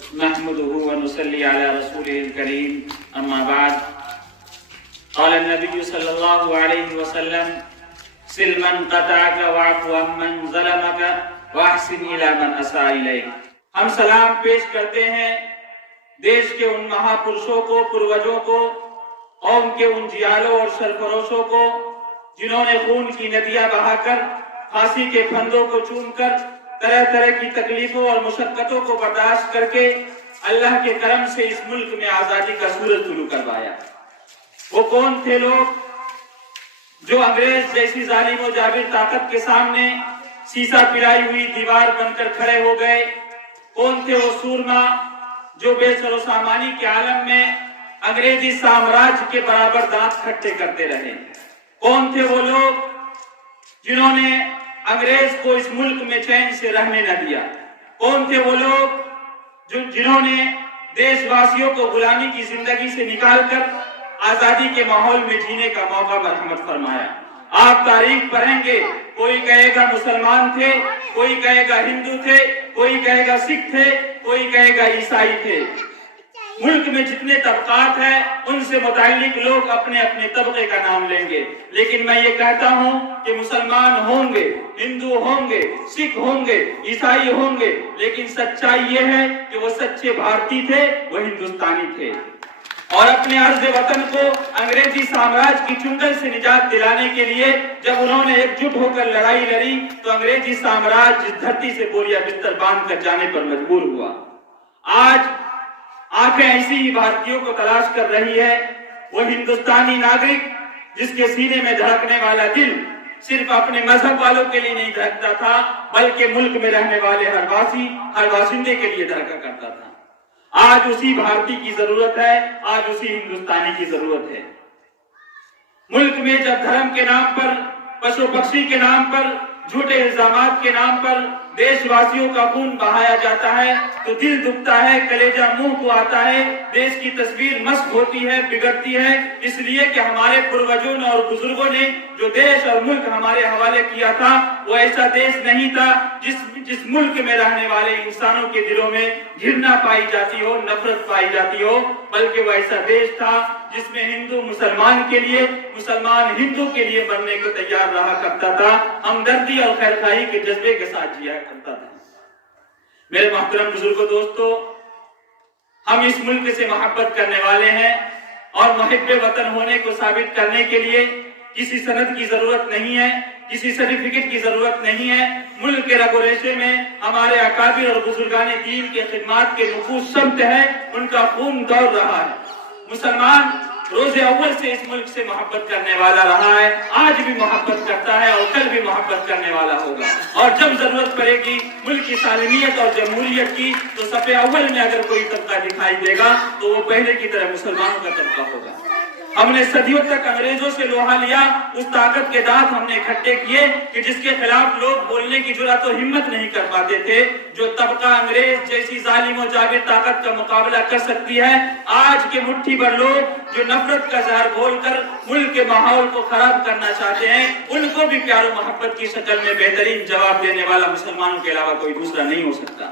نحمده ونصلي على رسوله الكريم اما بعد قال النبي صلى الله عليه وسلم سل من قطعك واعف عمن ظلمك واحسن الى من اساء اليك. ہم سلام پیش کرتے ہیں دیش کے ان مہاپرشوں کو، پروجوں کو، قوم کے ان جیالوں اور سرفروشوں کو جنہوں نے خون کی ندیاں بہا کر، پھانسی کے پھندوں کو چوم کر، طرح طرح کی تکلیفوں اور مشقتوں کو برداشت کر کے اللہ کے کرم سے اس ملک میں آزادی کا سورج طلوع کروایا. وہ کون تھے لوگ جو انگریز جیسی ظالم و جابر طاقت کے سامنے سیسا پلائی ہوئی دیوار بن کر کھڑے ہو گئے؟ کون تھے وہ سورما جو بے سر و سامانی کے عالم میں انگریزی سامراج کے برابر دانت کھٹے کرتے رہے؟ کون تھے وہ لوگ جنہوں نے انگریز کو اس ملک میں چین سے رہنے نہ دیا؟ کون تھے وہ لوگ جنہوں نے دیش واسیوں کو غلامی کی زندگی سے نکال کر آزادی کے ماحول میں جینے کا موقع مرحمت فرمایا؟ آپ تاریخ پڑھیں گے، کوئی کہے گا مسلمان تھے، کوئی کہے گا ہندو تھے، کوئی کہے گا سکھ تھے، کوئی کہے گا عیسائی تھے. ملک میں جتنے طبقات ہیں ان سے متعلق لوگ اپنے اپنے طبقے کا نام لیں گے، لیکن میں یہ کہتا ہوں کہ مسلمان ہوں گے، ہندو ہوں گے، سکھ ہوں گے، عیسائی ہوں گے، لیکن سچائی یہ ہے کہ وہ سچے بھارتی تھے، وہ ہندوستانی تھے. اور اپنے عرض وطن کو انگریزی سامراج کی چنگل سے نجات دلانے کے لیے جب انہوں نے ایک جٹ ہو کر لڑائی لڑی تو انگریزی سامراج جس دھرتی سے بوریا بستر باندھ کر جانے پر مجبور ہوا. آج آنکھیں ایسی ہی بھارتیوں کو تلاش کر رہی ہے. وہ ہندوستانی ناگرک جس کے سینے میں دھڑکنے والا دل صرف اپنے مذہب والوں کے لیے نہیں دھڑکتا تھا بلکہ ملک میں رہنے والے ہر باشندے کے لیے دھڑکا کرتا تھا. آج اسی بھارتی کی ضرورت ہے، آج اسی ہندوستانی کی ضرورت ہے. ملک میں جب دھرم کے نام پر، پشو پکشی کے نام پر، جھوٹے الزامات کے نام پر دیش واسیوں کا خون بہایا جاتا ہے تو دل دکھتا ہے، کلیجہ منہ کو آتا ہے، دیش کی تصویر مسخ ہوتی ہے، بگڑتی ہے، اس لیے کہ ہمارے پروجوں اور بزرگوں نے جو دیش اور ملک ہمارے حوالے کیا تھا وہ ایسا دیش نہیں تھا جس ملک میں رہنے والے انسانوں کے دلوں میں گھرنا پائی جاتی ہو، نفرت پائی جاتی ہو، بلکہ وہ ایسا دیش تھا جس میں ہندو مسلمان کے لیے، مسلمان ہندو کے لیے مرنے کو تیار رہا کرتا تھا، ہمدردی اور خیرخواہی کے جذبے کے ساتھ جیا کرتا تھا. میرے محترم بزرگوں، دوستو، ہم اس ملک سے محبت کرنے والے ہیں اور محب وطن ہونے کو ثابت کرنے کے لیے کسی سند کی ضرورت نہیں ہے، کسی سرٹیفکیٹ کی ضرورت نہیں ہے. ملک کے رگ و ریشے میں ہمارے اکابر اور بزرگان دین کے خدمات کے نفوذ شمت ہے، ان کا خون دوڑ رہا ہے. مسلمان روز اول سے اس ملک سے محبت کرنے والا رہا ہے، آج بھی محبت کرتا ہے اور کل بھی محبت کرنے والا ہوگا. اور جب ضرورت پڑے گی ملک کی سالمیت اور جمہوریت کی تو صف اول میں اگر کوئی طبقہ دکھائی دے گا تو وہ پہلے کی طرح مسلمانوں کا طبقہ ہوگا. ہم نے صدیوں تک انگریزوں سے لوہا لیا، اس طاقت کے دانت ہم نے اکٹھے کیے کہ جس کے خلاف لوگ بولنے کی جرأت و ہمت نہیں کر پاتے تھے. جو طبقہ انگریز جیسی ظالم و جابر طاقت کا مقابلہ کر سکتی ہے، آج کے مٹھی بھر لوگ جو نفرت کا زہر گھول کر ملک کے ماحول کو خراب کرنا چاہتے ہیں، ان کو بھی پیار و محبت کی شکل میں بہترین جواب دینے والا مسلمانوں کے علاوہ کوئی دوسرا نہیں ہو سکتا.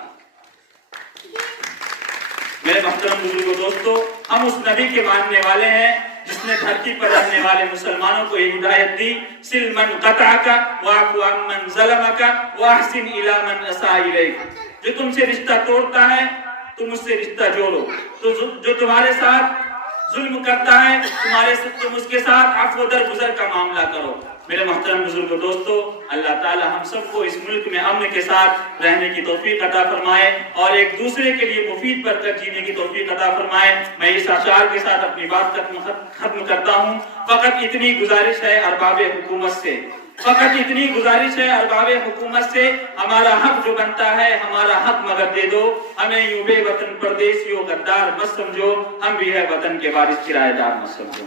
میرے محترم بزرگوں، دوستو، ہم اس نبی کے ماننے والے ہیں جس نے دھرتی پر رہنے والے مسلمانوں کو یہ ہدایت دی، سل من قطعک واعف عمن ظلمک واحسن الی من اساء الیک. جو تم سے رشتہ توڑتا ہے تم اس سے رشتہ جوڑو، تو جو تمہارے ساتھ ظلم کرتا ہے تم اس کے ساتھ عفو درگزر کا معاملہ کرو. میرے محترم بزرگوں، دوستو، اللہ تعالی ہم سب کو اس ملک میں امن کے ساتھ رہنے کی توفیق عطا فرمائے اور ایک دوسرے کے لیے مفید بن کر جینے کی توفیق عطا فرمائے. میں اس اشعار کے ساتھ اپنی بات ختم کرتا ہوں. فقط اتنی گزارش ہے ارباب حکومت سے، فقط اتنی گزارش ہے ارباب حکومت سے، ہمارا حق جو بنتا ہے ہمارا حق مگر دے دو. ہمیں یوں بے وطن پردیسیوں غدار مت سمجھو، ہم بھی ہے وطن کے وارث کرایہ دار مت سمجھو.